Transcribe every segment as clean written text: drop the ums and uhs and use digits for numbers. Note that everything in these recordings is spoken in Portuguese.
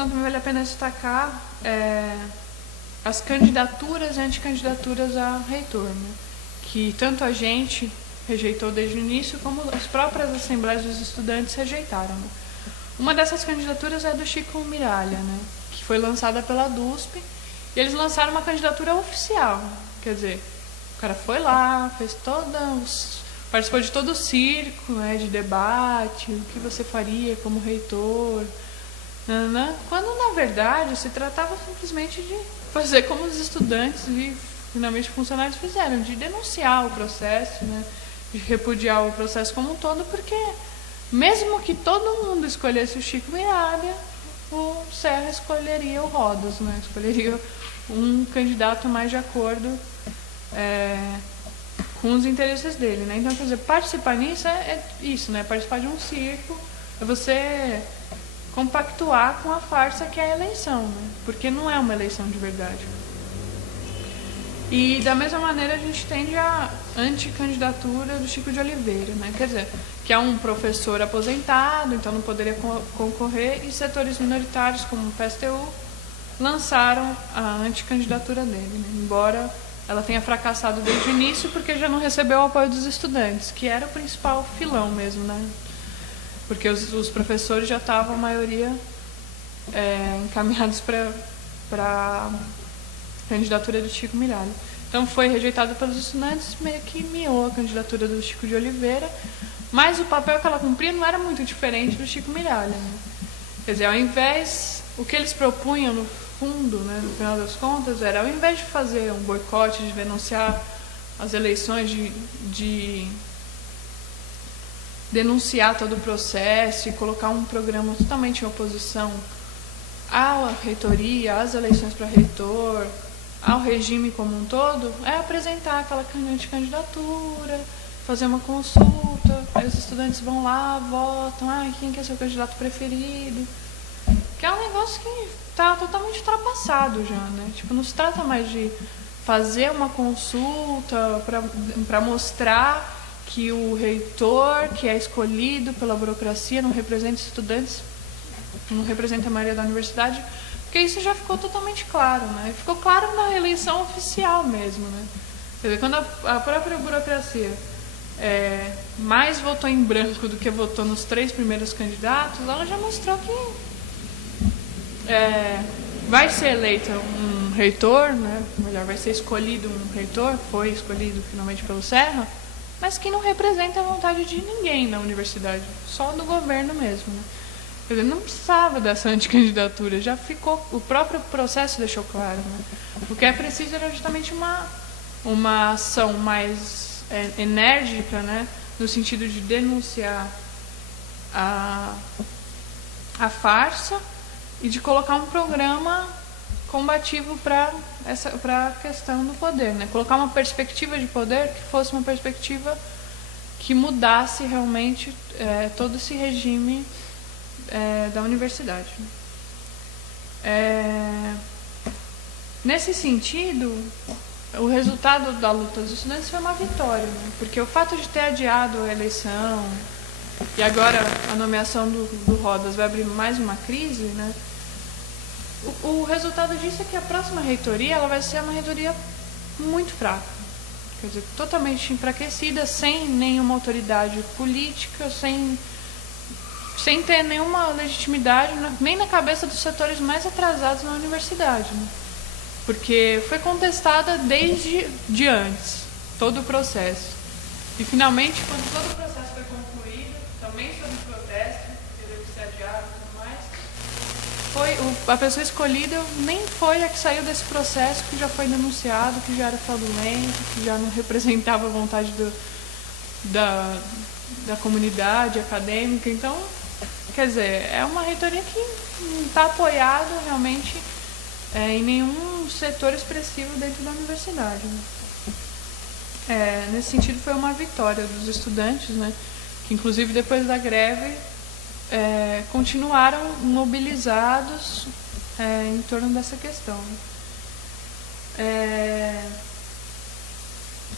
questão também vale a pena destacar as candidaturas e anticandidaturas a reitor, né? Que tanto a gente rejeitou desde o início, como as próprias assembleias dos estudantes rejeitaram, né? Uma dessas candidaturas é do Chico Miralha, né? Que foi lançada pela DUSP, e eles lançaram uma candidatura oficial, quer dizer, o cara foi lá, participou de todo o circo, né, de debate, o que você faria como reitor, quando na verdade se tratava simplesmente de fazer como os estudantes e finalmente funcionários fizeram, de denunciar o processo, né, de repudiar o processo como um todo, porque mesmo que todo mundo escolhesse o Chico Miralha, o Serra escolheria o Rodas, né, escolheria um candidato mais de acordo com os interesses dele, né? Então, quer dizer, participar nisso é isso, né? Participar de um circo é você compactuar com a farsa que é a eleição, né? Porque não é uma eleição de verdade. E da mesma maneira a gente tende a anticandidatura do Chico de Oliveira, né? Quer dizer, que é um professor aposentado, então não poderia concorrer, e setores minoritários como o PSTU lançaram a anticandidatura dele, né? Embora ela tenha fracassado desde o início, porque já não recebeu o apoio dos estudantes, que era o principal filão mesmo, né? Porque os professores já estavam, a maioria, encaminhados para a candidatura do Chico Miralha. Então foi rejeitado pelos estudantes, meio que miou a candidatura do Chico de Oliveira, mas o papel que ela cumpria não era muito diferente do Chico Miralha, né? Quer dizer, ao invés, o que eles propunham no fundo, né, no final das contas, era, ao invés de fazer um boicote, de denunciar as eleições, de denunciar todo o processo e colocar um programa totalmente em oposição à reitoria, às eleições para reitor, ao regime como um todo, é apresentar aquela candidatura, fazer uma consulta, aí os estudantes vão lá, votam, quem que é seu candidato preferido, que é um negócio que está totalmente ultrapassado já, né? Tipo, não se trata mais de fazer uma consulta para mostrar que o reitor, que é escolhido pela burocracia, não representa estudantes, não representa a maioria da universidade, porque isso já ficou totalmente claro, né? Ficou claro na eleição oficial mesmo, né? Quer dizer, quando a própria burocracia mais votou em branco do que votou nos 3 primeiros candidatos, ela já mostrou que vai ser eleito um reitor, né? Melhor, vai ser escolhido um reitor, foi escolhido finalmente pelo Serra, mas que não representa a vontade de ninguém na universidade, só do governo mesmo, né? Quer dizer, não precisava dessa anticandidatura, já ficou, o próprio processo deixou claro, né? O que é preciso era justamente uma ação mais enérgica, né? No sentido de denunciar a farsa e de colocar um programa combativo para a questão do poder, né? Colocar uma perspectiva de poder que fosse uma perspectiva que mudasse realmente todo esse regime da universidade. Nesse sentido, o resultado da luta dos estudantes foi uma vitória, né? Porque o fato de ter adiado a eleição e agora a nomeação do Rodas vai abrir mais uma crise, né? O resultado disso é que a próxima reitoria ela vai ser uma reitoria muito fraca, quer dizer, totalmente enfraquecida, sem nenhuma autoridade política, sem ter nenhuma legitimidade, nem na cabeça dos setores mais atrasados na universidade, né? Porque foi contestada desde antes, todo o processo. E finalmente, quando todo o processo foi concluído, também sob protesto, teve que ser adiado e tudo mais, a pessoa escolhida nem foi a que saiu desse processo, que já foi denunciado, que já era fraudulento, que já não representava a vontade da comunidade acadêmica. Então, quer dizer, é uma reitoria que não está apoiada realmente em nenhum setor expressivo dentro da universidade, né? Nesse sentido, foi uma vitória dos estudantes, né? Que inclusive depois da greve continuaram mobilizados em torno dessa questão.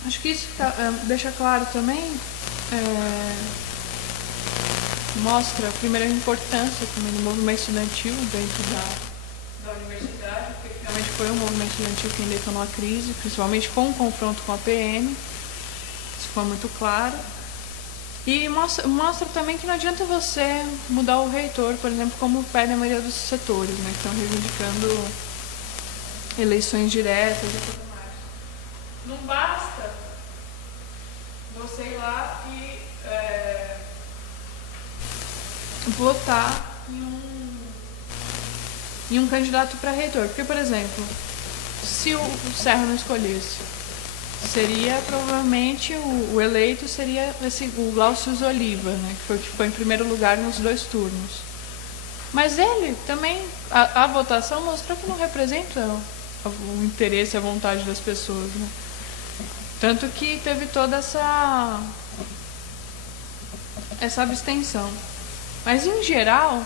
Acho que isso deixa claro também mostra, primeiro, a importância também do movimento estudantil dentro da universidade, porque realmente foi o movimento estudantil quem detonou a crise, principalmente com o confronto com a PM, isso foi muito claro. E mostra também que não adianta você mudar o reitor, por exemplo, como pede a maioria dos setores, né, que estão reivindicando eleições diretas e tudo mais. Não basta você ir lá e votar em um candidato para reitor. Porque, por exemplo, se o Serra não escolhesse, seria provavelmente o eleito seria o Glaucio Oliva, né, que foi em primeiro lugar nos 2 turnos. Mas ele também, a votação mostrou que não representa o interesse e a vontade das pessoas, né? Tanto que teve toda essa abstenção. Mas, em geral,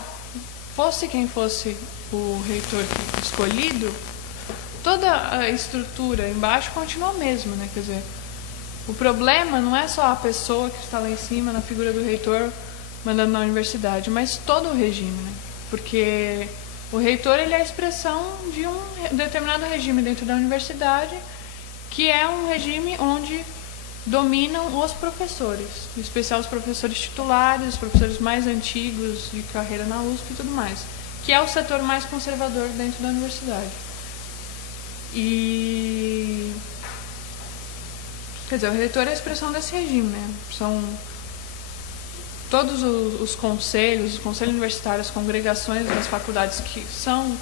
fosse quem fosse o reitor escolhido, toda a estrutura embaixo continua a mesma, né? Quer dizer, o problema não é só a pessoa que está lá em cima, na figura do reitor, mandando na universidade, mas todo o regime, né? Porque o reitor, ele é a expressão de um determinado regime dentro da universidade, que é um regime onde dominam os professores, em especial os professores titulares, os professores mais antigos de carreira na USP e tudo mais, que é o setor mais conservador dentro da universidade. E, quer dizer, o reitor é a expressão desse regime, né? São todos os conselhos universitários, as congregações das faculdades, que são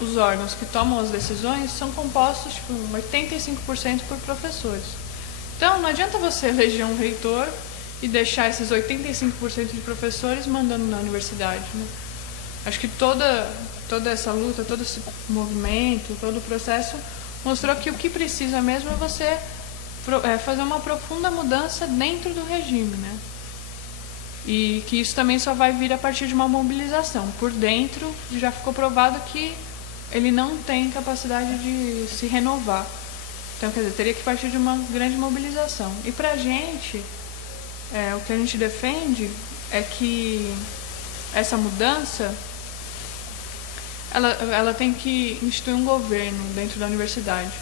os órgãos que tomam as decisões, são compostos, 85% por professores. Então, não adianta você eleger um reitor e deixar esses 85% de professores mandando na universidade, né? Acho que toda essa luta, todo esse movimento, todo o processo mostrou que o que precisa mesmo é você fazer uma profunda mudança dentro do regime, né? E que isso também só vai vir a partir de uma mobilização. Por dentro, já ficou provado que ele não tem capacidade de se renovar. Então, quer dizer, teria que partir de uma grande mobilização. E pra gente, o que a gente defende é que essa mudança, ela tem que instituir um governo dentro da universidade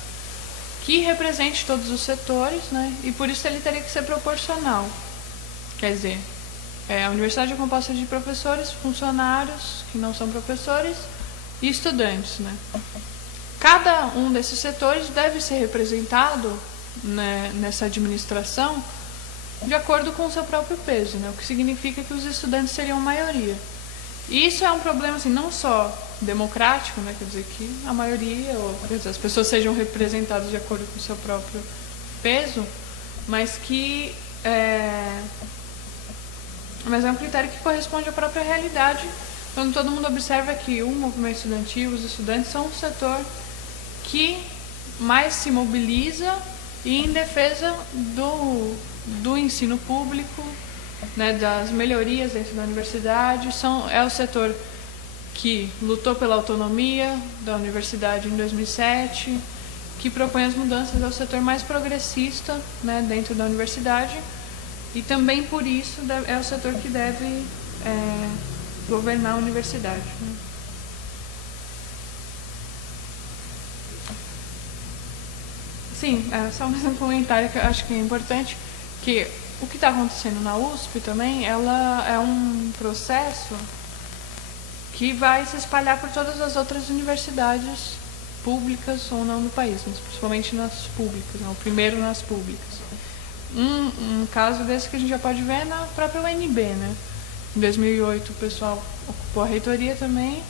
que represente todos os setores, né? E por isso ele teria que ser proporcional. Quer dizer, a universidade é composta de professores, funcionários que não são professores e estudantes, né? Cada um desses setores deve ser representado, né, nessa administração de acordo com o seu próprio peso, né? O que significa que os estudantes seriam maioria. E isso é um problema, assim, não só democrático, né? Quer dizer, que a maioria, quer dizer, as pessoas sejam representadas de acordo com o seu próprio peso, mas que mas é um critério que corresponde à própria realidade, quando todo mundo observa que o movimento estudantil, os estudantes, são um setor que mais se mobiliza e em defesa do ensino público, né, das melhorias dentro da universidade. É o setor que lutou pela autonomia da universidade em 2007, que propõe as mudanças, é o setor mais progressista, né, dentro da universidade, e também por isso é o setor que deve governar a universidade, né? Sim, só mais um comentário que eu acho que é importante, que o que está acontecendo na USP também, ela é um processo que vai se espalhar por todas as outras universidades públicas ou não do país, mas principalmente nas públicas, né? O primeiro nas públicas. Um caso desse que a gente já pode ver é na própria UNB, né? Em 2008 o pessoal ocupou a reitoria também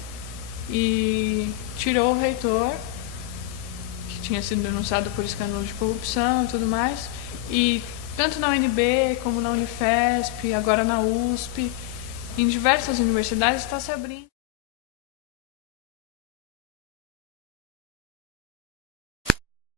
e tirou o reitor, que tinha sido denunciado por escândalo de corrupção e tudo mais, e tanto na UNB como na Unifesp, agora na USP, em diversas universidades está se abrindo